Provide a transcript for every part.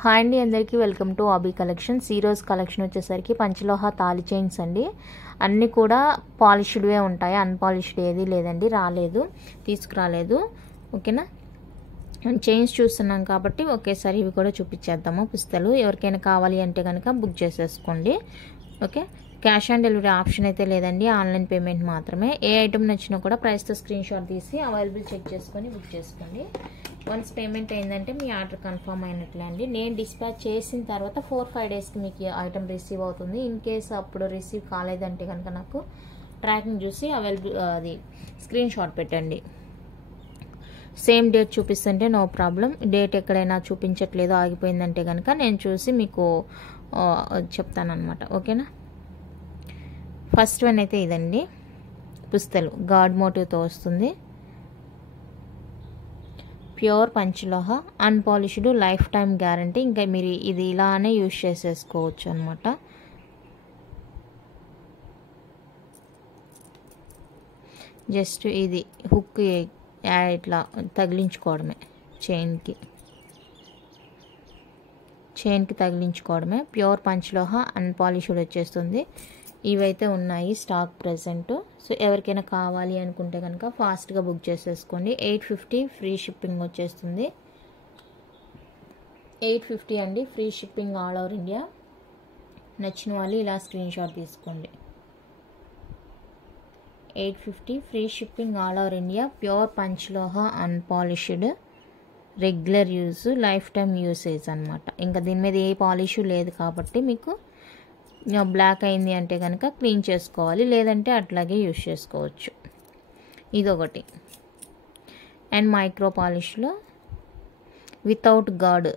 Hi అండి, అందరికీ welcome to ఆబీ collections. ఈరోజు కలెక్షన్ వచ్చేసరికి పంచలోహ తాళి చైన్స్ అండి. అన్నీ కూడా పాలిష్డ్వే ఉంటాయి, అన్పాలిష్డ్ ఏది లేదండి, తీసుకురాలేదు. ఓకేనా, చైన్స్ చూస్తున్నాం కాబట్టి ఒకేసారి ఇవి కూడా చూపించేద్దాము. పుస్తలు ఎవరికైనా కావాలి అంటే కనుక బుక్ చేసేసుకోండి. Okay, cash on delivery option అయితే లేదండి, ఆన్లైన్ పేమెంట్ మాత్రమే. ఏ ఐటమ్ నచ్చినా కూడా ప్రైస్తో స్క్రీన్ షాట్ తీసి అవైలబుల్ చెక్ చేసుకొని బుక్ చేసుకోండి. వన్స్ పేమెంట్ అయిందంటే మీ ఆర్డర్ కన్ఫర్మ్ అయినట్లే అండి. నేను డిస్పాచ్ చేసిన తర్వాత 4-5 డేస్కి మీకు ఐటమ్ రిసీవ్ అవుతుంది. ఇన్ కేస్ అప్పుడు రిసీవ్ కాలేదంటే కనుక నాకు ట్రాకింగ్ చూసి అవైలబుల్ అది స్క్రీన్ షాట్ పెట్టండి. సేమ్ డేట్ చూపిస్తుంటే నో ప్రాబ్లం. డేట్ ఎక్కడైనా చూపించట్లేదు, ఆగిపోయిందంటే కనుక నేను చూసి మీకు చెప్తానమాట. ఓకేనా, ఫస్ట్ వన్ అయితే ఇదండి. పుస్తలు గాడ్ మోటివ్తో వస్తుంది. Pure panchaloha, unpolished, lifetime guarantee. ఇంకా మీరు ఇది ఇలానే యూజ్ చేసేసుకోవచ్చు అనమాట. జస్ట్ ఇది హుక్ ఇట్లా తగిలించుకోవడమే, చైన్కి తగిలించుకోవడమే. ప్యూర్ పంచలోహ, అన్పాలిష్డ్ వచ్చేస్తుంది. ఇవైతే ఉన్నాయి స్టాక్ ప్రెజెంట్. సో ఎవరికైనా కావాలి అనుకుంటే కనుక ఫాస్ట్గా బుక్ చేసేసుకోండి. 850 ఫ్రీ షిప్పింగ్ వచ్చేస్తుంది. 850 అండి, free shipping all over India. నచ్చిన వాళ్ళు ఇలా స్క్రీన్ షాట్ తీసుకోండి. 850 free shipping all over India. Pure panchaloha, unpolished, regular use, lifetime usage అనమాట. ఇంకా దీని మీద ఏ పాలిష్ లేదు కాబట్టి మీకు బ్లాక్ అయింది అంటే కనుక క్లీన్ చేసుకోవాలి, లేదంటే అట్లాగే యూజ్ చేసుకోవచ్చు. ఇదొకటి. అండ్ మైక్రో పాలిష్లో వితౌట్ గార్డ్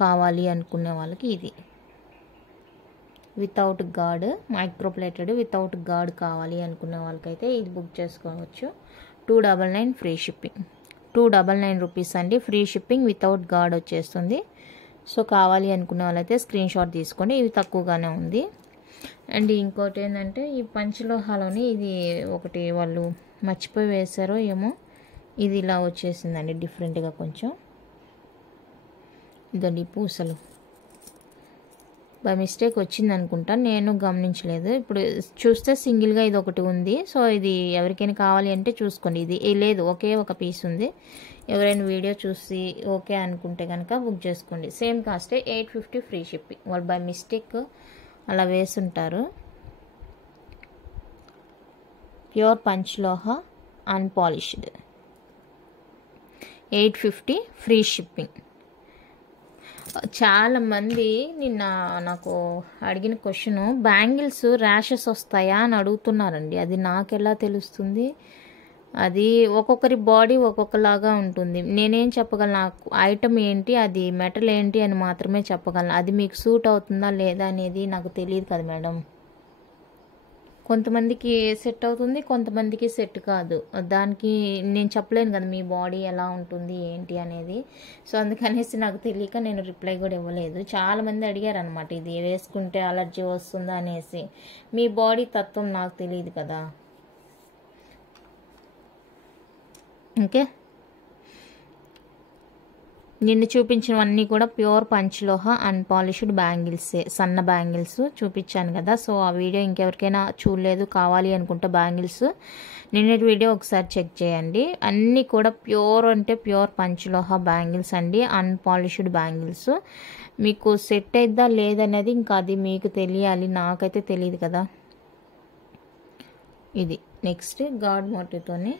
కావాలి అనుకునే వాళ్ళకి ఇది. Without gourd, micro plated without gourd కావాలి అనుకునే వాళ్ళకైతే ఇది బుక్ చేసుకోవచ్చు. 299 ఫ్రీ షిప్పింగ్. 299 రూపీస్ అండి, ఫ్రీ షిప్పింగ్ వితౌట్ గార్డ్ వచ్చేస్తుంది. సో కావాలి అనుకునే వాళ్ళైతే స్క్రీన్ షాట్ తీసుకోండి. ఇవి తక్కువగానే ఉంది. అండ్ ఇంకోటి ఏంటంటే ఈ పంచలోహాలోని ఇది ఒకటి వాళ్ళు మర్చిపోయి వేశారో ఏమో, ఇది ఇలా వచ్చేసిందండి డిఫరెంట్గా కొంచెం. ఇదండి పూసలు బై మిస్టేక్ వచ్చింది అనుకుంటా, నేను గమనించలేదు. ఇప్పుడు చూస్తే సింగిల్గా ఇది ఒకటి ఉంది. సో ఇది ఎవరికైనా కావాలి అంటే చూసుకోండి. ఇది లేదు, ఒకే ఒక పీస్ ఉంది. ఎవరైనా వీడియో చూసి ఓకే అనుకుంటే కనుక బుక్ చేసుకోండి. సేమ్ కాస్టే 850 ఫ్రీ షిప్పింగ్. వాళ్ళు బై మిస్టేక్ అలా వేసుంటారు. Pure panchaloha, unpolished, 850 free shipping. చాలామంది నిన్న నాకు అడిగిన క్వశ్చన్, బ్యాంగిల్స్ ర్యాషెస్ వస్తాయా అని అడుగుతున్నారండి. అది నాకెలా తెలుస్తుంది? అది ఒక్కొక్కరి బాడీ ఒక్కొక్కలాగా ఉంటుంది. నేనేం చెప్పగలను, నాకు ఐటమ్ ఏంటి, అది మెటల్ ఏంటి అని మాత్రమే చెప్పగలను. అది మీకు సూట్ అవుతుందా లేదా అనేది నాకు తెలియదు కదా మేడం. కొంతమందికి సెట్ అవుతుంది, కొంతమందికి సెట్ కాదు. దానికి నేను చెప్పలేను కదా మీ బాడీ ఎలా ఉంటుంది ఏంటి అనేది. సో అందుకనేసి నాకు తెలియక నేను రిప్లై కూడా ఇవ్వలేదు. చాలామంది అడిగారు అనమాట, ఇది వేసుకుంటే అలర్జీ వస్తుందా అనేసి. మీ బాడీ తత్వం నాకు తెలియదు కదా. ఓకే, నిన్ను చూపించినవన్నీ కూడా ప్యూర్ పంచలోహ, అన్పాలిష్డ్ బ్యాంగిల్సే. సన్న బ్యాంగిల్స్ చూపించాను కదా. సో ఆ వీడియో ఇంకెవరికైనా చూడలేదు, కావాలి అనుకుంటే బ్యాంగిల్స్ నిన్నటి వీడియో ఒకసారి చెక్ చేయండి. అన్నీ కూడా ప్యూర్ అంటే ప్యూర్ పంచలోహ బ్యాంగిల్స్ అండి, అన్పాలిష్డ్ బ్యాంగిల్స్. మీకు సెట్ అయిద్దా లేదనేది ఇంకా అది మీకు తెలియాలి, నాకైతే తెలియదు కదా. ఇది నెక్స్ట్ గాడ్ మోటివ్తోనే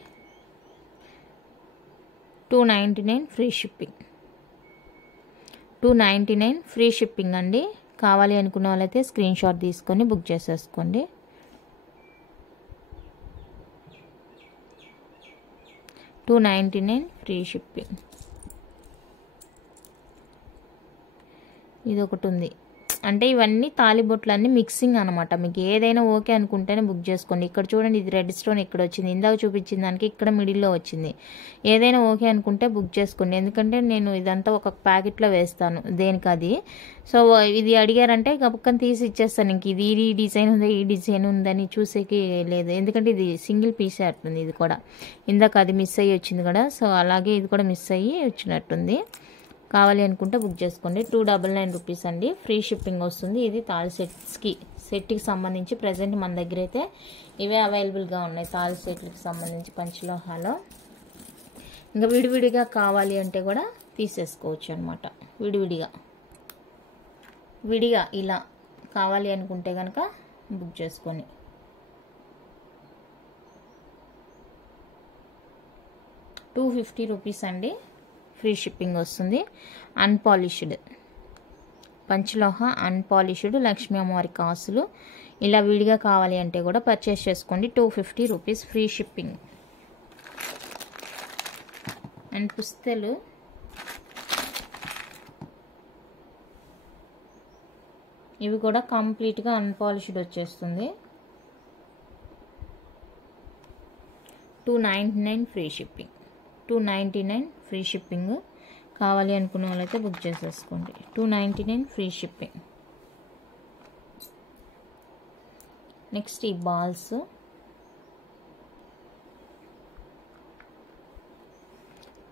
299 ఫ్రీ షిప్పింగ్. 299 ఫ్రీ షిప్పింగ్ అండి. కావాలి అనుకున్న వాళ్ళైతే స్క్రీన్ షాట్ తీసుకొని బుక్ చేసేసుకోండి. 299 ఫ్రీ షిప్పింగ్. ఇది ఒకటి ఉంది. అంటే ఇవన్నీ తాలిబొట్లన్నీ మిక్సింగ్ అనమాట. మీకు ఏదైనా ఓకే అనుకుంటేనే బుక్ చేసుకోండి. ఇక్కడ చూడండి, ఇది రెడ్ స్టోన్ ఇక్కడ వచ్చింది, ఇందాక చూపించిన దానికి ఇక్కడ మిడిల్లో వచ్చింది. ఏదైనా ఓకే అనుకుంటే బుక్ చేసుకోండి. ఎందుకంటే నేను ఇదంతా ఒక ప్యాకెట్లో వేస్తాను దేనికి అది. సో ఇది అడిగారంటే గబక్కని తీసి ఇచ్చేస్తాను. ఇంక ఇది ఈ డిజైన్ ఉందా, ఈ డిజైన్ ఉందని చూసేకి లేదు. ఎందుకంటే ఇది సింగిల్ పీసే అట్టుంది. ఇది కూడా ఇందాక అది మిస్ అయ్యి వచ్చింది కదా, సో అలాగే ఇది కూడా మిస్ అయ్యి వచ్చినట్టుంది. కావాలి అనుకుంటే బుక్ చేసుకోండి. 299 రూపీస్ అండి. ఫ్రీ షిప్పింగ్ వస్తుంది. ఇది తాళి సెట్కి సంబంధించి ప్రజెంట్ మన దగ్గర అయితే ఇవే అవైలబుల్గా ఉన్నాయి. తాళి సెట్లకి సంబంధించి పంచలోహాలో. ఇంకా విడివిడిగా కావాలి అంటే కూడా తీసేసుకోవచ్చు అనమాట. విడిగా ఇలా కావాలి అనుకుంటే కనుక బుక్ చేసుకొని. ₹250 అండి. ఫ్రీ షిప్పింగ్ వస్తుంది. అన్పాలిష్డ్ పంచలోహ అన్పాలిష్డ్ లక్ష్మీ అమ్మవారి కాసులు. ఇలా విడిగా కావాలి అంటే కూడా పర్చేస్ చేసుకోండి. ₹250 ఫ్రీ షిప్పింగ్. అండ్ పుస్తలు ఇవి కూడా కంప్లీట్గా అన్పాలిష్డ్ వచ్చేస్తుంది. 299 ఫ్రీ షిప్పింగ్. 299 free shipping. కావాలి అనుకున్న వాళ్ళైతే బుక్ చేసేసుకోండి. 299 ఫ్రీ షిప్పింగ్. నెక్స్ట్ ఈ balls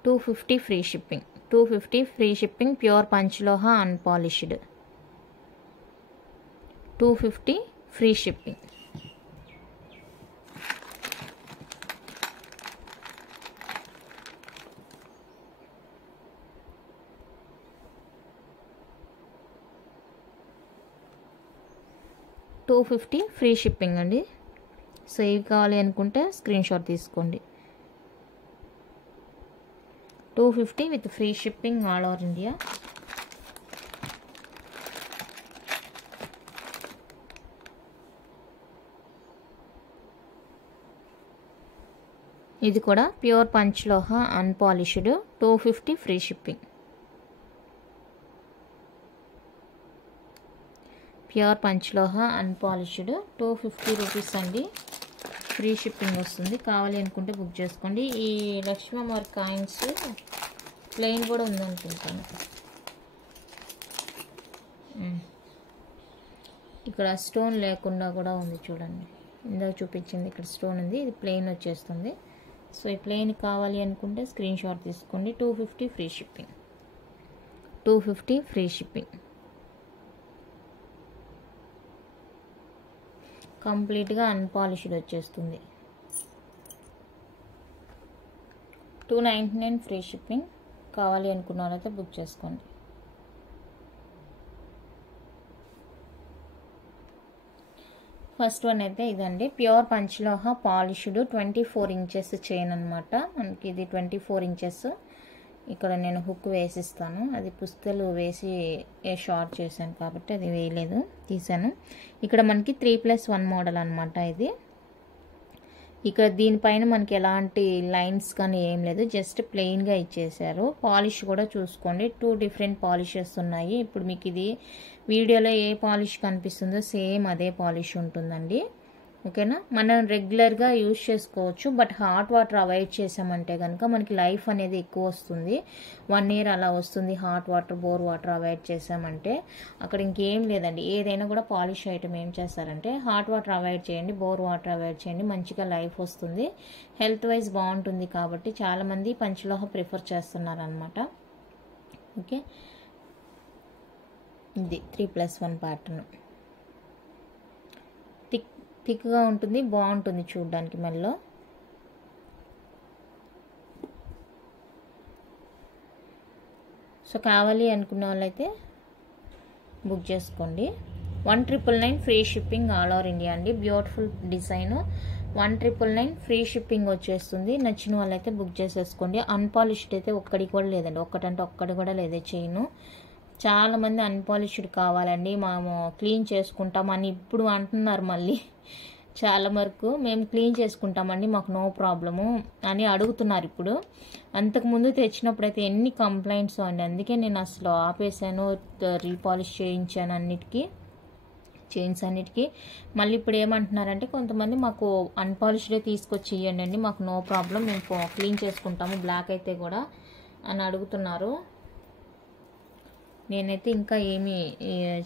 $250 free shipping. 250 free shipping. Pure panchaloha unpolished. 250 free shipping. $250 free shipping అండి. సో ఇవి కావాలి అనుకుంటే స్క్రీన్ షాట్ తీసుకోండి. 250 with free shipping all over India. ఇది కూడా pure panchaloha unpolished. 250 free shipping. Pure panchaloha unpolished. 250 rupees అండి. ఫ్రీ షిప్పింగ్ వస్తుంది. కావాలి అనుకుంటే బుక్ చేసుకోండి. ఈ లక్ష్మీ అమ్మవారి కాయిన్స్ ప్లెయిన్ కూడా ఉందనుకుంటాను. ఇక్కడ స్టోన్ లేకుండా కూడా ఉంది చూడండి. ఇందాక చూపించింది ఇక్కడ స్టోన్ ఉంది. ఇది ప్లెయిన్ వచ్చేస్తుంది. సో ఈ ప్లెయిన్ కావాలి అనుకుంటే స్క్రీన్ షాట్ తీసుకోండి. 250 ఫ్రీ షిప్పింగ్. 250 free shipping. కంప్లీట్గా అన్పాలిష్డ్ వచ్చేస్తుంది. 299 ఫ్రీ షిప్పింగ్. కావాలి అనుకున్న వాళ్ళైతే బుక్ చేసుకోండి. ఫస్ట్ వన్ అయితే ఇదండి. ప్యూర్ పంచలోహ పాలిష్డ్ 24 ఇంచెస్ చైన్ అనమాట. మనకి ఇది 24 ఇంచెస్. ఇక్కడ నేను హుక్ వేసిస్తాను. అది పుస్తలు వేసి షార్ట్ చేశాను కాబట్టి అది వేయలేదు, తీసాను. ఇక్కడ మనకి 3+1 మోడల్ అనమాట ఇది. ఇక్కడ దీనిపైన మనకి ఎలాంటి లైన్స్ కానీ ఏం లేదు, జస్ట్ ప్లెయిన్గా ఇచ్చేసారు. పాలిష్ కూడా చూసుకోండి. 2 డిఫరెంట్ పాలిషెస్ ఉన్నాయి. ఇప్పుడు మీకు ఇది వీడియోలో ఏ పాలిష్ కనిపిస్తుందో సేమ్ అదే పాలిష్ ఉంటుందండి. ఓకేనా. మనం రెగ్యులర్గా యూజ్ చేసుకోవచ్చు. బట్ హాట్ వాటర్ అవాయిడ్ చేసామంటే కనుక మనకి లైఫ్ అనేది ఎక్కువ వస్తుంది. 1 year అలా వస్తుంది. Hot water, bore water avoid చేసామంటే అక్కడ ఇంకేం లేదండి. ఏదైనా కూడా పాలిష్ ఐటమ్ ఏం చేస్తారంటే హాట్ వాటర్ అవాయిడ్ చేయండి, బోర్ వాటర్ అవాయిడ్ చేయండి. మంచిగా లైఫ్ వస్తుంది. హెల్త్ వైజ్ బాగుంటుంది కాబట్టి చాలామంది పంచలోహ ప్రిఫర్ చేస్తున్నారు అనమాట. ఓకే. ఇది 3+1 ప్యాటర్న్. థిక్గా ఉంటుంది, బాగుంటుంది చూడడానికి మెల్లో. సో కావాలి అనుకున్న వాళ్ళైతే బుక్ చేసుకోండి. 1999 free shipping all over India అండి. Beautiful design. 1999 ఫ్రీ షిప్పింగ్ వచ్చేస్తుంది. నచ్చిన వాళ్ళైతే బుక్ చేసేసుకోండి. అన్పాలిష్డ్ అయితే ఒక్కడి కూడా లేదండి. ఒక్కటంటే ఒక్కడి కూడా లేదే చైను. చాలామంది అన్పాలిష్డ్ కావాలండి, మేము క్లీన్ చేసుకుంటామని ఇప్పుడు అంటున్నారు. మళ్ళీ చాలా వరకు మేము క్లీన్ చేసుకుంటామండి, మాకు నో ప్రాబ్లము అని అడుగుతున్నారు ఇప్పుడు. అంతకుముందు తెచ్చినప్పుడైతే ఎన్ని కంప్లైంట్స్ అండి. అందుకే నేను అసలు ఆపేసాను, రీపాలిష్ చేయించాను అన్నిటికీ, చైన్స్ అన్నిటికీ. మళ్ళీ ఇప్పుడు ఏమంటున్నారంటే కొంతమంది మాకు అన్పాలిష్డే తీసుకొచ్చి ఇవ్వండి అండి, మాకు నో ప్రాబ్లం, మేము క్లీన్ చేసుకుంటాము బ్లాక్ అయితే కూడా అని అడుగుతున్నారు. నేనైతే ఇంకా ఏమీ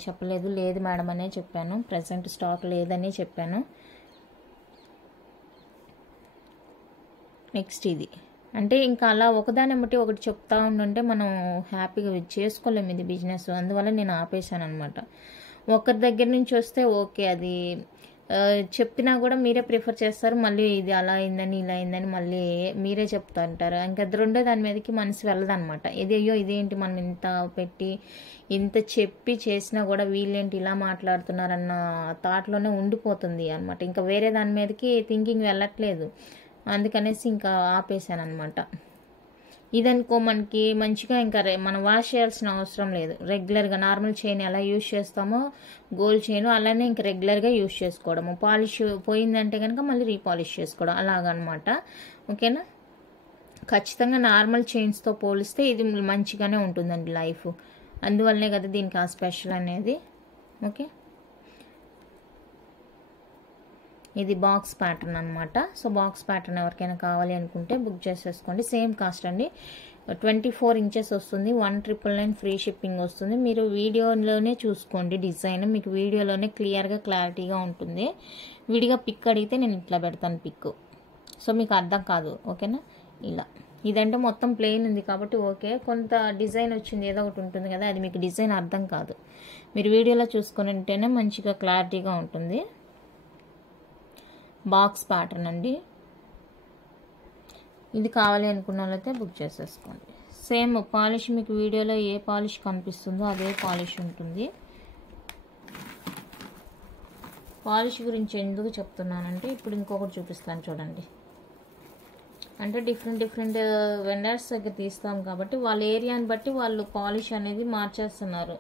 చెప్పలేదు, లేదు మేడం అనే చెప్పాను. ప్రజెంట్ స్టాక్ లేదని చెప్పాను. నెక్స్ట్ ఇది అంటే ఇంకా అలా ఒకదాని బట్టి ఒకటి చెప్తా ఉండుంటే మనం హ్యాపీగా చేసుకోలేము ఇది బిజినెస్. అందువల్ల నేను ఆపేశాను అనమాట. ఒకరి దగ్గర నుంచి వస్తే ఓకే, అది చెప్పినా కూడా మీరే ప్రిఫర్ చేస్తారు, మళ్ళీ ఇది అలా అయిందని ఇలా అయిందని మళ్ళీ మీరే చెప్తా ఉంటారు. ఇంకా రెండో దాని మీదకి మనసు వెళ్ళదనమాట. ఇది అయ్యో ఇదేంటి మనం ఇంత పెట్టి ఇంత చెప్పి చేసినా కూడా వీళ్ళేంటి ఇలా మాట్లాడుతున్నారన్న థాట్లోనే ఉండిపోతుంది అనమాట. ఇంకా వేరే దాని మీదకి థింకింగ్ వెళ్ళట్లేదు. అందుకనేసి ఇంకా ఆపేశాను అనమాట. ఇదనుకో మనకి మంచిగా ఇంకా మనం వాష్ చేయాల్సిన అవసరం లేదు. రెగ్యులర్గా నార్మల్ చైన్ ఎలా యూజ్ చేస్తామో గోల్డ్ చైన్ అలానే ఇంకా రెగ్యులర్గా యూజ్ చేసుకోవడము. పాలిష్ పోయిందంటే కనుక మళ్ళీ రీపాలిష్ చేసుకోవడం అలాగనమాట. ఓకేనా. ఖచ్చితంగా నార్మల్ చైన్స్తో పోలిస్తే ఇది మంచిగానే ఉంటుందండి లైఫ్. అందువల్లనే కదా దీనికి ఆ స్పెషల్ అనేది. ఓకే, ఇది బాక్స్ ప్యాటర్న్ అనమాట. సో బాక్స్ ప్యాటర్న్ ఎవరికైనా కావాలి అనుకుంటే బుక్ చేసేసుకోండి. సేమ్ కాస్ట్ అండి, 24 ఇంచెస్ వస్తుంది. 1,999 ఫ్రీ షిప్పింగ్ వస్తుంది. మీరు వీడియోలోనే చూసుకోండి డిజైన్, మీకు వీడియోలోనే క్లారిటీగా ఉంటుంది. విడిగా పిక్ అడిగితే నేను ఇట్లా పెడతాను పిక్, సో మీకు అర్థం కాదు. ఓకేనా. ఇలా ఇదంటే మొత్తం ప్లెయిన్ ఉంది కాబట్టి ఓకే, కొంత డిజైన్ వచ్చింది ఏదో ఒకటి ఉంటుంది కదా, అది మీకు డిజైన్ అర్థం కాదు. మీరు వీడియోలో చూసుకొని ఉంటేనే మంచిగా క్లారిటీగా ఉంటుంది. బాక్స్ ప్యాటర్న్ అండి. ఇది కావాలి అనుకున్న వాళ్ళైతే బుక్ చేసేసుకోండి. సేమ్ పాలిష్ మీకు వీడియోలో ఏ పాలిష్ కనిపిస్తుందో అదే పాలిష్ ఉంటుంది. పాలిష్ గురించి ఎందుకు చెప్తున్నానంటే ఇప్పుడు ఇంకొకటి చూపిస్తాను చూడండి. అంటే డిఫరెంట్ వెండర్స్ దగ్గర తీస్తాం కాబట్టి వాళ్ళ ఏరియాని బట్టి వాళ్ళు పాలిష్ అనేది మార్చేస్తున్నారు.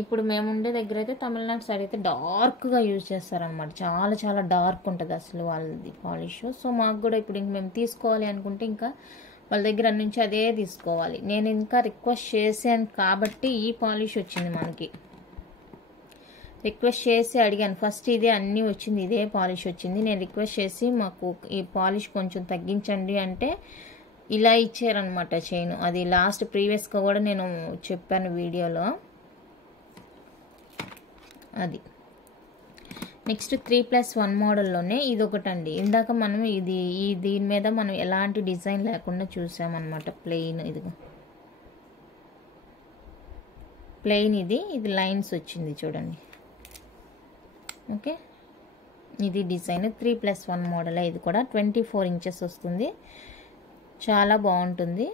ఇప్పుడు మేము ఉండే దగ్గర అయితే తమిళనాడు సైడ్ అయితే డార్క్గా యూజ్ చేస్తారనమాట. చాలా డార్క్ ఉంటుంది అసలు వాళ్ళది పాలిష్. సో మాకు కూడా ఇప్పుడు ఇంక మేము తీసుకోవాలి అనుకుంటే ఇంకా వాళ్ళ దగ్గర నుంచి అదే తీసుకోవాలి. నేను ఇంకా రిక్వెస్ట్ చేశాను కాబట్టి ఈ పాలిష్ వచ్చింది మనకి. రిక్వెస్ట్ చేసి అడిగాను ఫస్ట్, ఇదే అన్నీ వచ్చింది, ఇదే పాలిష్ వచ్చింది. నేను రిక్వెస్ట్ చేసి మాకు ఈ పాలిష్ కొంచెం తగ్గించండి అంటే ఇలా ఇచ్చారనమాట చైన్. అది లాస్ట్ ప్రీవియస్గా కూడా నేను చెప్పాను వీడియోలో. అది నెక్స్ట్ 3+1 మోడల్లోనే ఇది ఒకటండి. ఇందాక మనం దీని మీద మనం ఎలాంటి డిజైన్ లేకుండా చూసామన్నమాట. ప్లెయిన్, ఇదిగో ప్లెయిన్, ఇది లైన్స్ వచ్చింది చూడండి. ఓకే, ఇది డిజైన్ 3+1 మోడల్. ఇది కూడా 24 ఇంచెస్ వస్తుంది. చాలా బాగుంటుంది.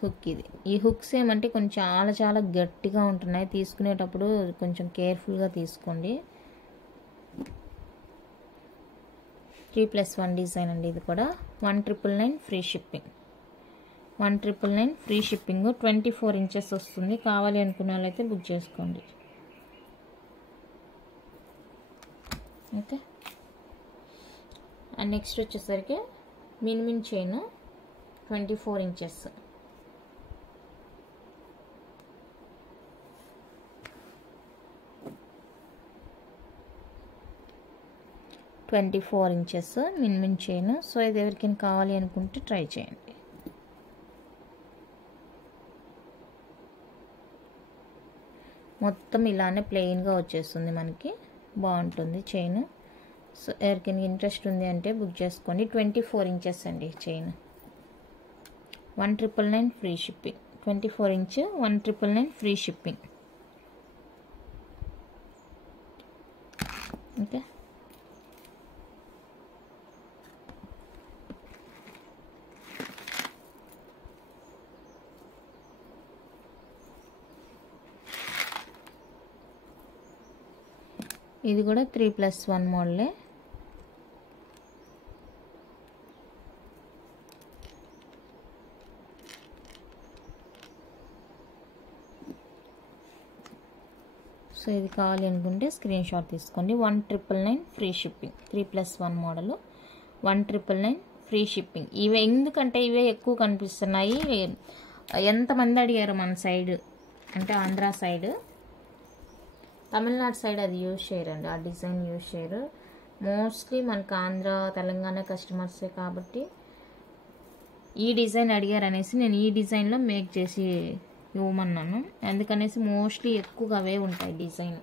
హుక్, ఈ హుక్స్ ఏమంటే కొంచెం చాలా గట్టిగా ఉంటున్నాయి. తీసుకునేటప్పుడు కొంచెం కేర్ఫుల్గా తీసుకోండి. 3+1 డిజైన్ అండి. ఇది కూడా 1,999 free shipping. 1,999 free shipping. 24 inches వస్తుంది. కావాలి అనుకున్న వాళ్ళైతే బుక్ చేసుకోండి. ఓకే. అండ్ నెక్స్ట్ వచ్చేసరికి మినిమిన్ చైన్ 24 ఇంచెస్. మినిమిన్ చైన్. సో ఇది ఎవరికైనా కావాలి అనుకుంటే ట్రై చేయండి. మొత్తం ఇలానే ప్లెయిన్గా వచ్చేస్తుంది మనకి, బాగుంటుంది చైన్. సో ఎవరికైనా ఇంట్రెస్ట్ ఉంది అంటే బుక్ చేసుకోండి. 24 ఇంచెస్ అండి chain. 1,999 free shipping. 24 inch 1,999 free shipping. Okay. ఇది కూడా 3+1 మోడలే. సో ఇది కావాలి అనుకుంటే స్క్రీన్ షాట్ తీసుకోండి. 1,999 free shipping. 3+1 model 1,999 free shipping. ఇవే ఎందుకంటే ఇవే ఎక్కువ కనిపిస్తున్నాయి. ఎంతమంది అడిగారు మన సైడ్ అంటే ఆంధ్ర సైడ్, తమిళనాడు సైడ్ అది యూజ్ చేయరండి, ఆ డిజైన్ యూజ్ చేయరు. మోస్ట్లీ మనకు ఆంధ్ర తెలంగాణ కస్టమర్సే కాబట్టి ఈ డిజైన్ అడిగారు అనేసి నేను ఈ డిజైన్లో మేక్ చేసి ఇవ్వమన్నాను. అందుకనేసి మోస్ట్లీ ఎక్కువగా అవే ఉంటాయి డిజైన్.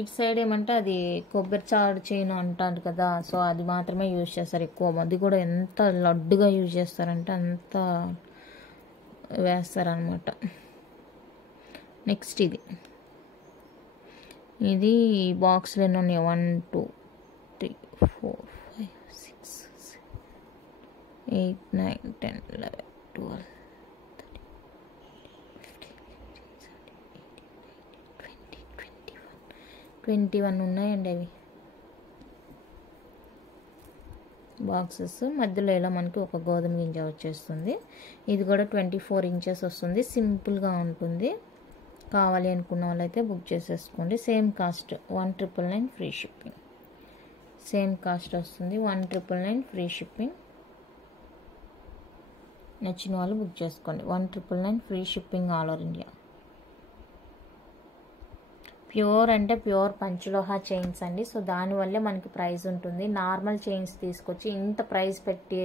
ఇటు సైడ్ ఏమంటే అది కొబ్బరి చాడు చైన్ అంటారు కదా, సో అది మాత్రమే యూజ్ చేస్తారు ఎక్కువ. అది కూడా ఎంత లడ్డుగా యూజ్ చేస్తారంటే అంత వేస్తారనమాట. నెక్స్ట్ ఇది బాక్స్లో ఎన్ని ఉన్నాయి, 1 2 3 4 5 6 8 9 10 11 12 21 ఉన్నాయండి అవి బాక్సెస్. మధ్యలో ఇలా మనకి ఒక గోధుమ గింజ వచ్చేస్తుంది. ఇది కూడా 24 ఇంచెస్ వస్తుంది. సింపుల్గా ఉంటుంది. కావాలి అనుకున్న వాళ్ళైతే బుక్ చేసేసుకోండి. Same cost 1,999 free shipping. Same cost వస్తుంది 1,999 ఫ్రీ షిప్పింగ్. నచ్చిన వాళ్ళు బుక్ చేసుకోండి. 1,999 free shipping all over India. Pure అంటే ప్యూర్ పంచలోహ చైన్స్ అండి. సో దానివల్లే మనకి ప్రైస్ ఉంటుంది. నార్మల్ చైన్స్ తీసుకొచ్చి ఇంత ప్రైస్ పెట్టి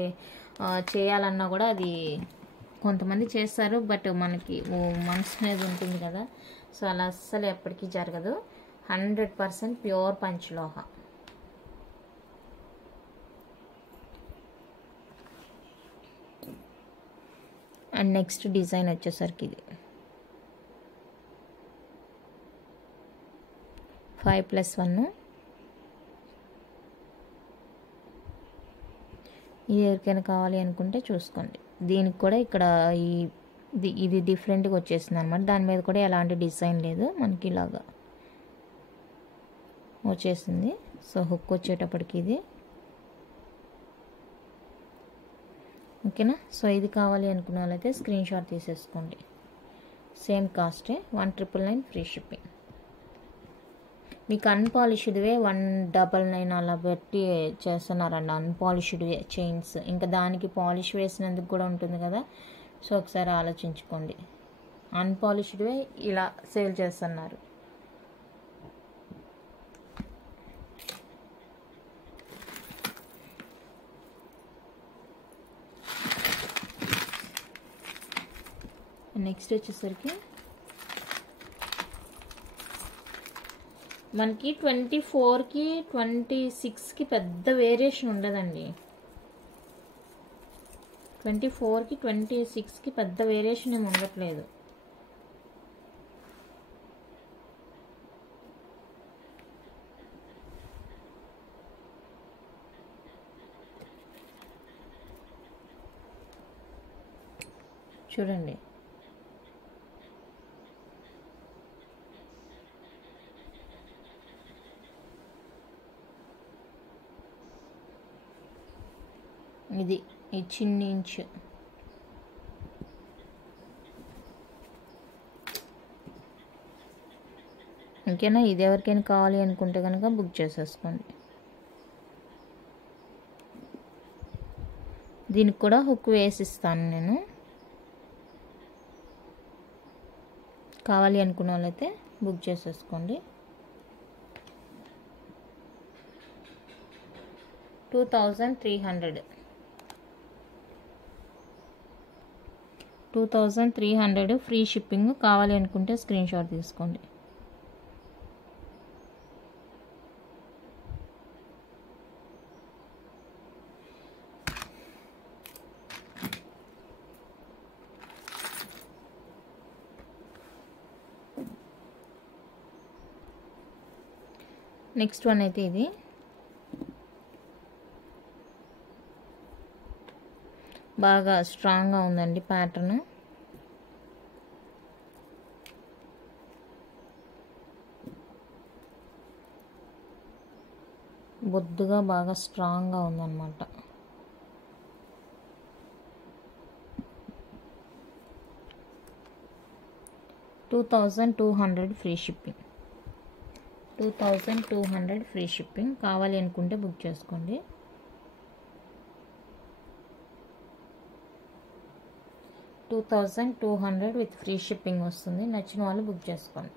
చేయాలన్నా కూడా అది కొంతమంది చేస్తారు, బట్ మనకి మనసు అనేది ఉంటుంది కదా, సో అలా అస్సలు ఎప్పటికీ జరగదు. 100% pure panchaloha. And next design వచ్చేసరికి ఇది 5+1. ఇది ఎవరికైనా కావాలి అనుకుంటే చూసుకోండి. దీనికి కూడా ఇక్కడ ఇది డిఫరెంట్గా వచ్చేసింది అనమాట. దాని మీద కూడా ఎలాంటి డిజైన్ లేదు, మనకి ఇలాగా వచ్చేసింది. సో హుక్ వచ్చేటప్పటికి ఇది ఓకేనా. సో ఇది కావాలి అనుకున్న వాళ్ళైతే స్క్రీన్ షాట్ తీసేసుకోండి. సేమ్ కాస్టే 1,999 ఫ్రీ షిప్పింగ్. మీకు అన్పాలిష్డ్వే 199 అలా పెట్టి చేస్తున్నారండి. అన్పాలిష్డ్వే చైన్స్, ఇంకా దానికి పాలిష్ వేసినందుకు కూడా ఉంటుంది కదా, సో ఒకసారి ఆలోచించుకోండి. అన్పాలిష్డ్వే ఇలా సేల్ చేస్తున్నారు. నెక్స్ట్ వచ్చేసరికి మనకి 24కి 26కి పెద్ద వేరియేషన్ ఉండదండి. 24కి 26కి పెద్ద వేరియేషన్ ఏమి ఉండట్లేదు. చూడండి, ఇది చిన్న ఇంచు. ఓకేనా. ఇది ఎవరికైనా కావాలి అనుకుంటే కనుక బుక్ చేసేసుకోండి. దీనికి కూడా హుక్ వేసిస్తాను నేను. కావాలి అనుకున్న వాళ్ళైతే బుక్ చేసేసుకోండి. 2,300 2,300 ఫ్రీ షిప్పింగ్. కావాలి అనుకుంటే స్క్రీన్ షాట్ తీసుకోండి. నెక్స్ట్ వన్ అయితే ఇది బాగా స్ట్రాంగ్గా ఉందండి ప్యాటర్న్. బొద్దుగా బాగా స్ట్రాంగ్గా ఉందన్నమాట. $2,200 ఫ్రీ షిప్పింగ్. 2,200 free shipping. కావాలి అనుకుంటే బుక్ చేసుకోండి. $2,200 విత్ ఫ్రీ షిప్పింగ్ వస్తుంది. నచ్చిన వాళ్ళు బుక్ చేసుకోండి.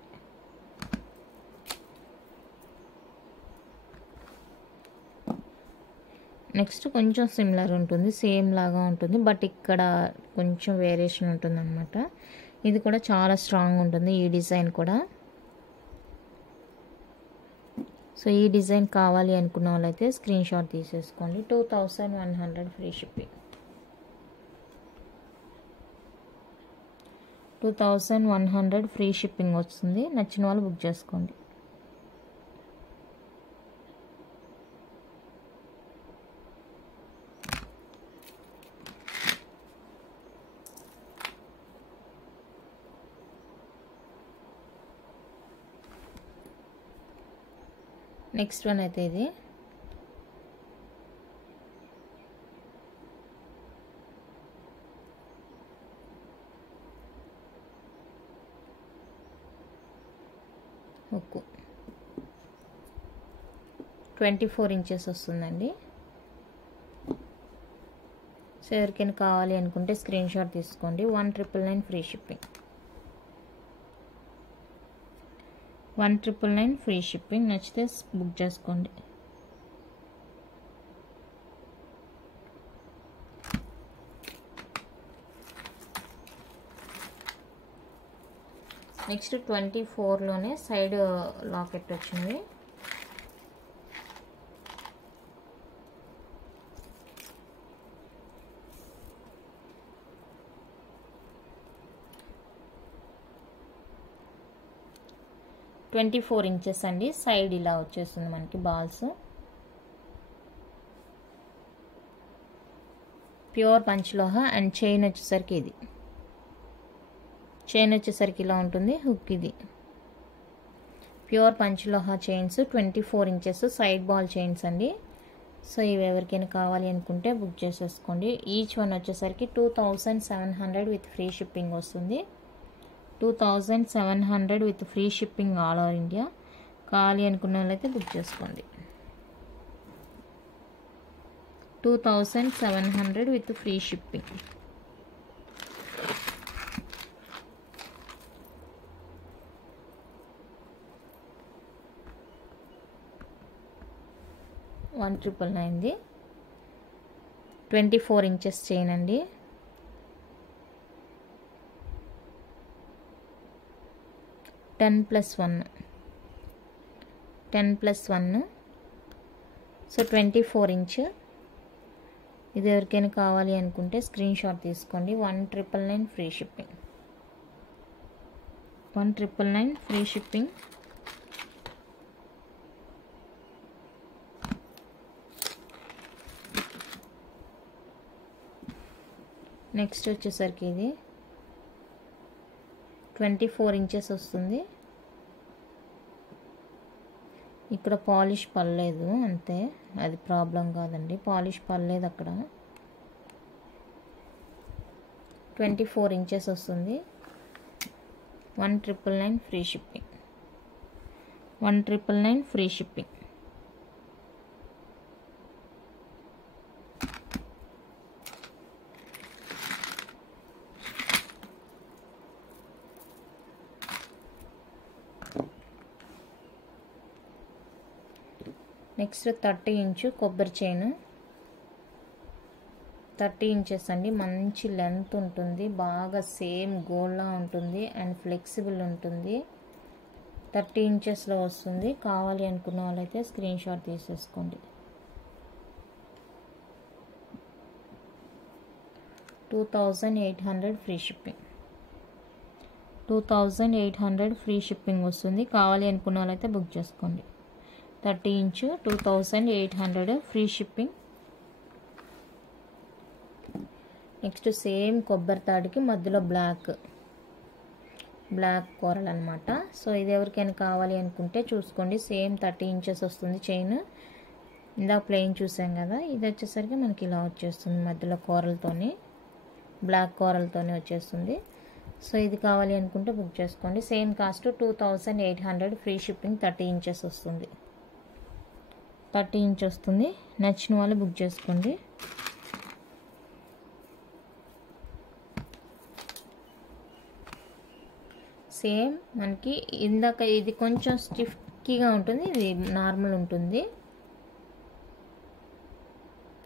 నెక్స్ట్ కొంచెం సిమిలర్ ఉంటుంది, సేమ్ లాగా ఉంటుంది, బట్ ఇక్కడ కొంచెం వేరియేషన్ ఉంటుంది అనమాట. ఇది కూడా చాలా స్ట్రాంగ్ ఉంటుంది. ఈ డిజైన్ కూడా సో ఈ డిజైన్ కావాలి అనుకున్న వాళ్ళైతే స్క్రీన్ షాట్ తీసేసుకోండి. 2100 ఫ్రీ షిప్పింగ్. 2100 ఫ్రీ షిప్పింగ్ వస్తుంది. నచ్చిన వాళ్ళు బుక్ చేసుకోండి. నెక్స్ట్ వన్ అయితే ఇది హుక్ 24 ఇంచెస్ వస్తుందండి. సో ఎవరికైనా కావాలి అనుకుంటే స్క్రీన్ షాట్ తీసుకోండి. 1999 ఫ్రీ షిప్పింగ్. 1999 free shipping. నచ్చితే బుక్ చేసుకోండి. నెక్స్ట్ 24లోనే సైడ్ లాకెట్ వచ్చింది. (24 ఇంచెస్ అండి. సైడ్ ఇలా వచ్చేస్తుంది మనకి balls. Pure panchaloha and chain వచ్చేసరికి ఇది. చైన్ వచ్చేసరికి ఇలా ఉంటుంది. హుక్ ఇది. Pure panchaloha chains 24 inches side ball chains అండి. సో ఇవి ఎవరికైనా కావాలి అనుకుంటే బుక్ చేసేసుకోండి. ఈచ్ వన్ వచ్చేసరికి 2700 విత్ ఫ్రీ షిప్పింగ్ వస్తుంది. 2700 with free shipping all over India. కావాలి అనుకున్న వాళ్ళైతే బుక్ చేసుకోండి. 2700 with free shipping. (1999) 24 inches chain అండి. Ten plus one. So 24 inch. ఇది ఎవరికైనా కావాలి అనుకుంటే స్క్రీన్ షాట్ తీసుకోండి. 1999 free shipping. 1999 free shipping. Next వచ్చేసరికి ఇది 24 ఇంచెస్ వస్తుంది. ఇక్కడ పాలిష్ పడలేదు అంతే, అది ప్రాబ్లం కాదండి. పాలిష్ పడలేదు అక్కడ. 24 ఇంచెస్ వస్తుంది. 1999 free shipping. 1999 free shipping. Next 30 inch కొబ్బరి చైన్. 30 ఇంచెస్ అండి. మంచి లెంత్ ఉంటుంది. బాగా సేమ్ గోల్డ్లా ఉంటుంది అండ్ ఫ్లెక్సిబుల్ ఉంటుంది. 30 ఇంచెస్లో వస్తుంది. కావాలి అనుకున్న వాళ్ళైతే స్క్రీన్ షాట్ తీసేసుకోండి. 2800 ఫ్రీ షిప్పింగ్. 2800 ఫ్రీ షిప్పింగ్ వస్తుంది. కావాలి అనుకున్న వాళ్ళైతే బుక్ చేసుకోండి. 30 inch 2800 free shipping. Next same కొబ్బరి తాడికి మధ్యలో బ్లాక్ కూరలు అనమాట. సో ఇది ఎవరికైనా కావాలి అనుకుంటే చూసుకోండి. సేమ్ 30 ఇంచెస్ వస్తుంది చైన్. ఇందా ప్లెయిన్ చూసాం కదా, ఇది వచ్చేసరికి మనకి ఇలా వచ్చేస్తుంది. మధ్యలో కూరలతోని బ్లాక్ కూరలతోనే వచ్చేస్తుంది. సో ఇది కావాలి అనుకుంటే బుక్ చేసుకోండి. Same cost 2800 free shipping. 30 inches వస్తుంది. 30 ఇంచ్ వస్తుంది. నచ్చిన వాళ్ళు బుక్ చేసుకోండి. సేమ్ మనకి ఇందాక ఇది కొంచెం స్టిఫ్గా ఉంటుంది, ఇది నార్మల్ ఉంటుంది.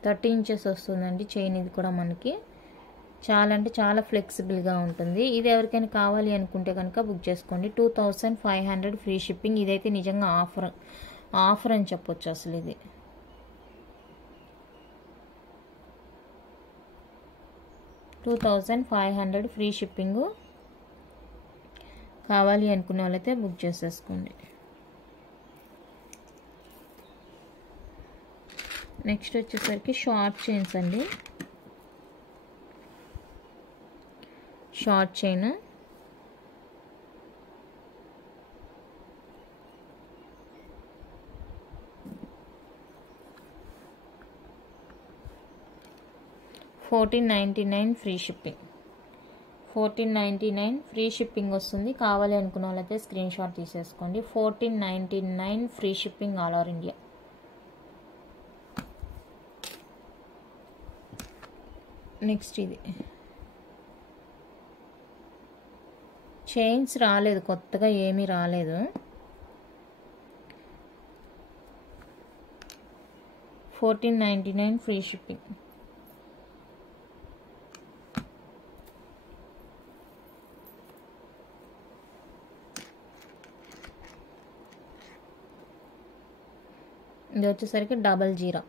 30 ఇంచెస్ వస్తుందండి చైన్. ఇది కూడా మనకి చాలా అంటే చాలా ఫ్లెక్సిబుల్గా ఉంటుంది. ఇది ఎవరికైనా కావాలి అనుకుంటే కనుక బుక్ చేసుకోండి. 2500 ఫ్రీ షిప్పింగ్. ఇదైతే నిజంగా ఆఫర్ అని చెప్పొచ్చు అసలు ఇది. $2500 ఫ్రీ షిప్పింగ్. కావాలి అనుకునే వాళ్ళైతే బుక్ చేసేసుకోండి. నెక్స్ట్ వచ్చేసరికి షార్ట్ చైన్స్ అండి. Short chain $14.99 free shipping. $14.99 free shipping వస్తుంది. కావాలి అనుకున్న వాళ్ళైతే స్క్రీన్ షాట్ తీసేసుకోండి. $14.99 free shipping all over India. Next ఇది చైన్స్ రాలేదు, కొత్తగా ఏమీ రాలేదు. $14.99 ఫ్రీ షిప్పింగ్. ఇది వచ్చేసరికి 00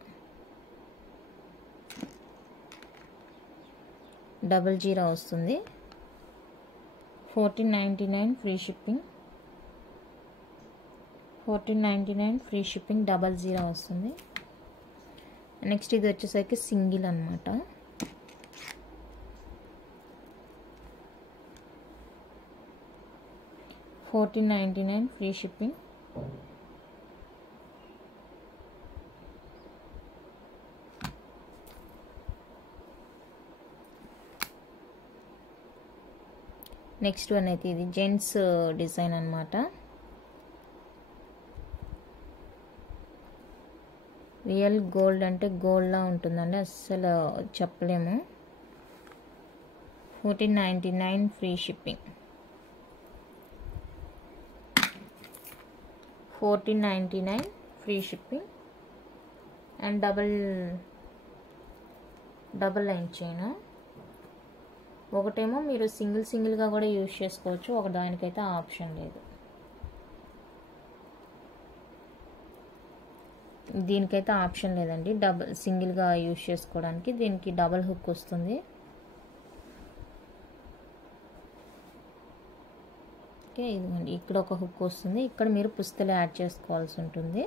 వస్తుంది. $14.99 ఫ్రీ షిప్పింగ్. $14.99 ఫ్రీ షిప్పింగ్ 00 వస్తుంది. నెక్స్ట్ ఇది వచ్చేసరికి సింగిల్ అన్నమాట. $14.99 ఫ్రీ షిప్పింగ్. నెక్స్ట్ వన్ అయితే ఇది జెంట్స్ డిజైన్ అన్నమాట. రియల్ గోల్డ్ అంటే గోల్డ్లా ఉంటుందండి, అస్సలు చెప్పలేము. $14.99 free shipping. $14.99 free shipping. And double line chain. ఒకటేమో మీరు సింగిల్గా కూడా యూజ్ చేసుకోవచ్చు, ఒక దానికైతే ఆప్షన్ లేదు. దీనికైతే ఆప్షన్ లేదండి, సింగిల్గా యూజ్ చేసుకోవడానికి. దీనికి డబల్ హుక్ వస్తుంది. ఓకే, ఇదిగోండి ఇక్కడ ఒక హుక్ వస్తుంది, ఇక్కడ మీరు పుస్తలు యాడ్ చేసుకోవాల్సి ఉంటుంది.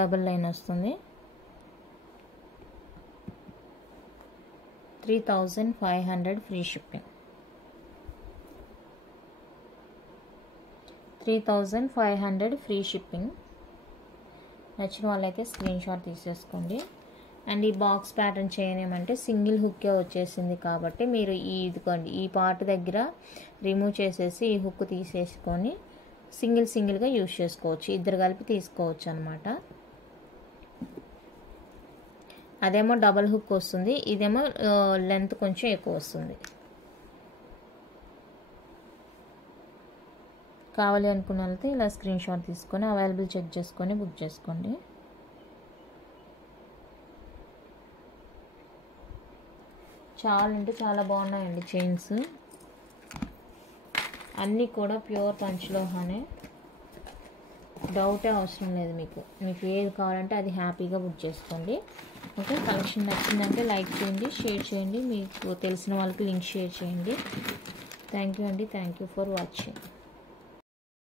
డబల్ లైన్ వస్తుంది. 3500 ఫ్రీ షిప్పింగ్. 3500 free shipping. నచ్చిన వాళ్ళైతే స్క్రీన్ షాట్ తీసేసుకోండి. అండ్ ఈ బాక్స్ ప్యాటర్న్ చేయనేమంటే సింగిల్ హుక్కే వచ్చేసింది కాబట్టి మీరు ఇదిగోండి ఈ పార్ట్ దగ్గర రిమూవ్ చేసేసి ఈ హుక్ తీసేసుకొని సింగిల్గా యూజ్ చేసుకోవచ్చు, ఇద్దరు కలిపి తీసుకోవచ్చు అనమాట. అదేమో డబల్ హుక్ వస్తుంది, ఇదేమో లెంత్ కొంచెం ఎక్కువ వస్తుంది. కావాలి అనుకున్న వాళ్ళతో ఇలా స్క్రీన్ షాట్ తీసుకొని అవైలబుల్ చెక్ చేసుకొని బుక్ చేసుకోండి. చాలా అంటే చాలా బాగున్నాయండి చైన్స్. అన్నీ కూడా ప్యూర్ పంచలోహానే, డౌటే అవసరం లేదు. మీకు ఏది కావాలంటే అది హ్యాపీగా బుక్ చేసుకోండి. ఓకే, కలెక్షన్ నచ్చిందంటే లైక్ చేయండి, షేర్ చేయండి, మీకు తెలిసిన వాళ్ళకి లింక్ షేర్ చేయండి. థ్యాంక్ యూ అండి, థ్యాంక్ యూ ఫర్ వాచింగ్.